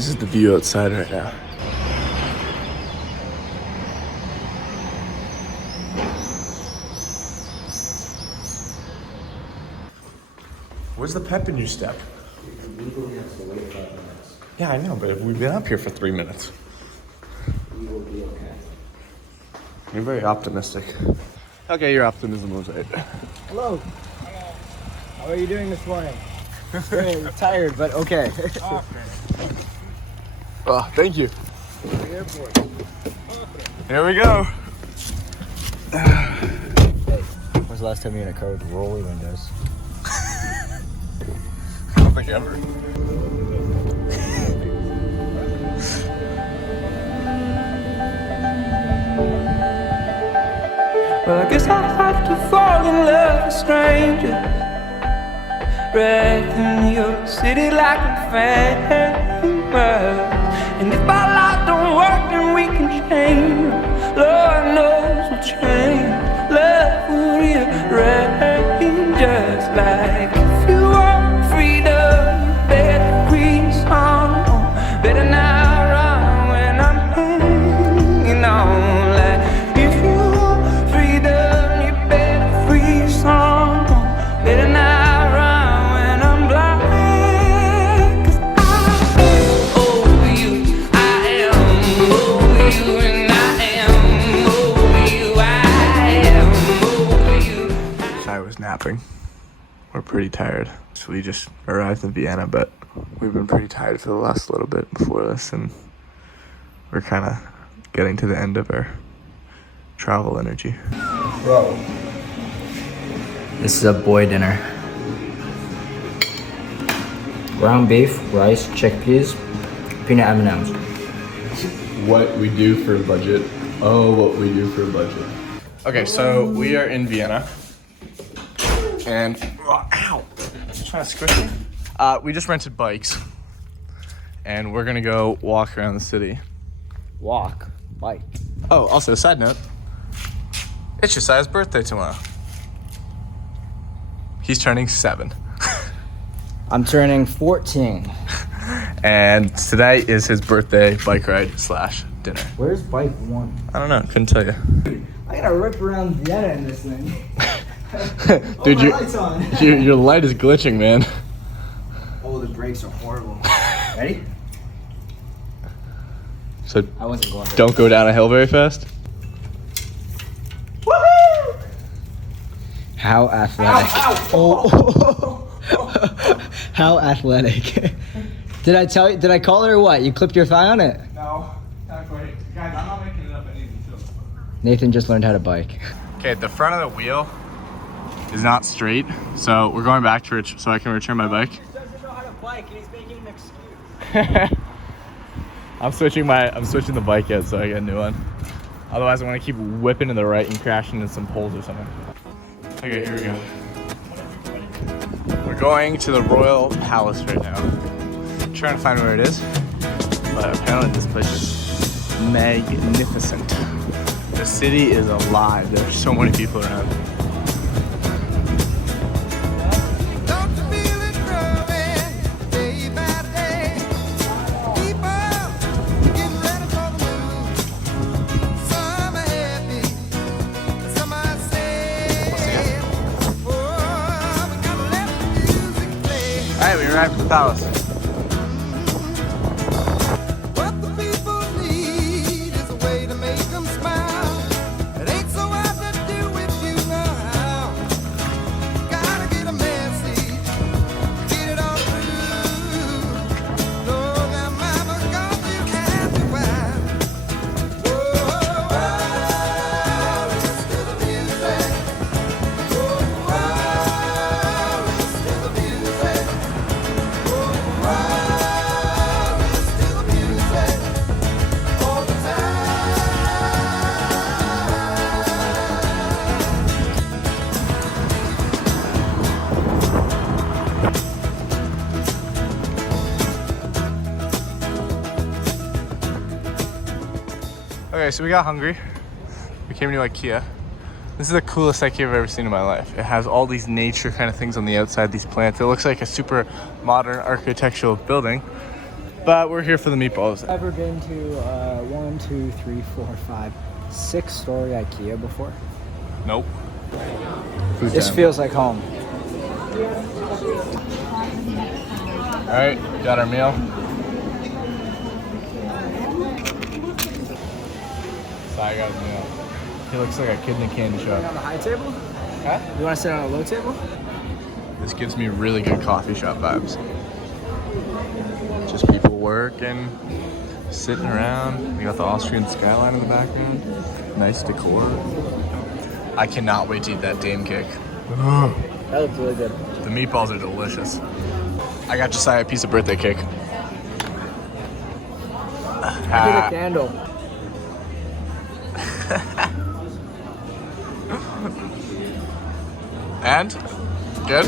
This is the view outside right now. Where's the pep in your step? You legally have to wait 5 minutes. Yeah, I know, but we've been up here for 3 minutes. You will be okay. You're very optimistic. Okay, your optimism was right. Hello. How are you doing this morning? Very tired, but okay. Oh, thank you. The airport. Here we go. Hey, when's the last time you were in a car with rolly windows? I don't think ever. Well, I guess I have to fall in love with strangers. Breath in your city like a famous. And if our life don't work, then we can change. Lord knows we'll change. Love will rearrange us like if you want freedom, better free song. Better not run when I'm hanging on. Like if you want freedom, you better free song. Better not run when I'm blind. 'Cause I'm over you, I am over you, and I am over you, I am over you. I was napping. We're pretty tired. So we just arrived in Vienna, but we've been pretty tired for the last little bit before this, and we're kind of getting to the end of our travel energy. Bro. This is a boy dinner. Ground beef, rice, chickpeas, peanut M&Ms. What we do for a budget. Oh, what we do for a budget. Okay, so we are in Vienna. And, ow, you trying to squish me? We just rented bikes. And we're gonna go walk around the city. Walk, bike. Oh, also, side note. It's Josiah's birthday tomorrow. He's turning 7. I'm turning 14. And today is his birthday bike ride / dinner. Where's bike 1? I don't know, couldn't tell you. I gotta rip around Vienna in this thing. Dude, my light's on. your light is glitching, man. Oh, the brakes are horrible. Ready? So I wasn't going. don't go down a hill very fast. Woohoo! How athletic. Ow. How athletic. Did I tell you? Did I call it or what? You clipped your thigh on it? No, not quite. Guys, I'm not making it up anything too. Nathan just learned how to bike. Okay, the front of the wheel is not straight, so we're going back to so I can return my bike. He doesn't know how to bike and he's making an excuse. I'm switching the bike out so I get a new one. Otherwise, I'm gonna keep whipping to the right and crashing into some poles or something. Okay, here we go. We're going to the Royal Palace right now. I'm trying to find where it is, but apparently this place is magnificent. The city is alive. There's so many people around. Alright, we arrived at the palace. What the people need is a way to make them smile. It ain't so hard to do if you know how. Gotta get a message, get it all through. Lord, now mama's got you happy wild. Whoa, listen to the music. Whoa, listen to the music. Okay, so we got hungry. We came to IKEA. This is the coolest IKEA I've ever seen in my life. It has all these nature kind of things on the outside, these plants. It looks like a super modern architectural building. But we're here for the meatballs. Ever been to 1, 2, 3, 4, 5, 6-story IKEA before? Nope. This feels like home. All right, got our meal. Josiah got his meal. He looks like a kid in a candy shop. On the high table? Huh? You want to sit on a low table? This gives me really good coffee shop vibes. Just people working, sitting around. We got the Austrian skyline in the background. Nice decor. I cannot wait to eat that Dame cake. That looks really good. The meatballs are delicious. I got Josiah a piece of birthday cake. I did a candle. And? Good?